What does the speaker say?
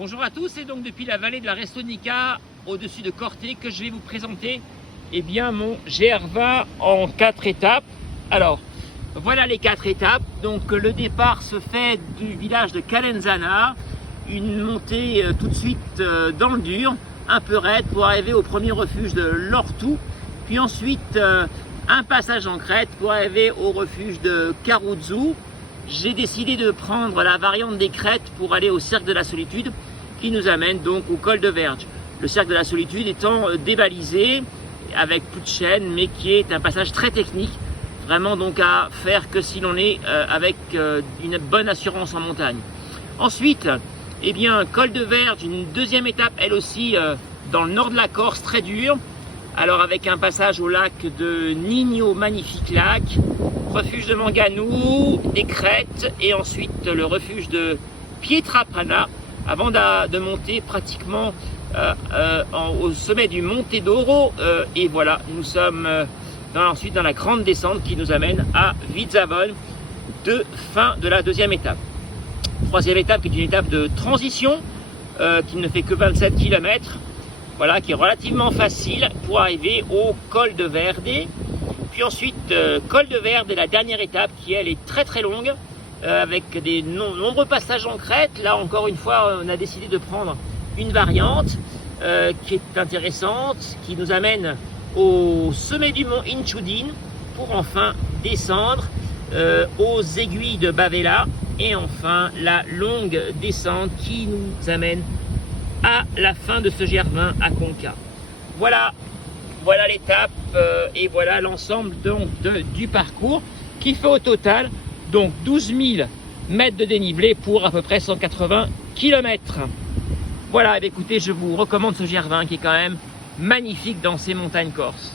Bonjour à tous, et donc depuis la vallée de la Restonica au-dessus de Corte que je vais vous présenter mon GR20 en 4 étapes. Alors voilà les 4 étapes. Donc le départ se fait du village de Calenzana, une montée tout de suite dans le dur, un peu raide pour arriver au premier refuge de l'Ortou, puis ensuite un passage en crête pour arriver au refuge de Caruzzu. J'ai décidé de prendre la variante des crêtes pour aller au Cercle de la Solitude, qui nous amène donc au col de Verge. Le Cercle de la Solitude étant dévalisé avec plus de chaîne, mais qui est un passage très technique, vraiment donc à faire que si l'on est avec une bonne assurance en montagne. Ensuite, col de Verge, une deuxième étape, elle aussi dans le nord de la Corse, très dure. Alors avec un passage au lac de Nigno, magnifique lac, refuge de Manganou, des crêtes et ensuite le refuge de Pietrapana avant de monter pratiquement au sommet du Monte d'Oro. Et voilà, nous sommes ensuite dans la grande descente qui nous amène à Vizzavone, fin de la deuxième étape. Troisième étape qui est une étape de transition qui ne fait que 27 km. Voilà, qui est relativement facile pour arriver au col de Verde. Puis ensuite, col de Verde, la dernière étape qui elle est très très longue, avec des nombreux passages en crête. Là encore une fois, on a décidé de prendre une variante qui est intéressante, qui nous amène au sommet du mont Inchudin pour enfin descendre aux aiguilles de Bavela et enfin la longue descente qui nous amène à la fin de ce GR20 à Conca. Voilà l'étape et voilà l'ensemble du parcours qui fait au total donc 12 000 mètres de dénivelé pour à peu près 180 km. Voilà, écoutez, je vous recommande ce GR20 qui est quand même magnifique dans ces montagnes corses.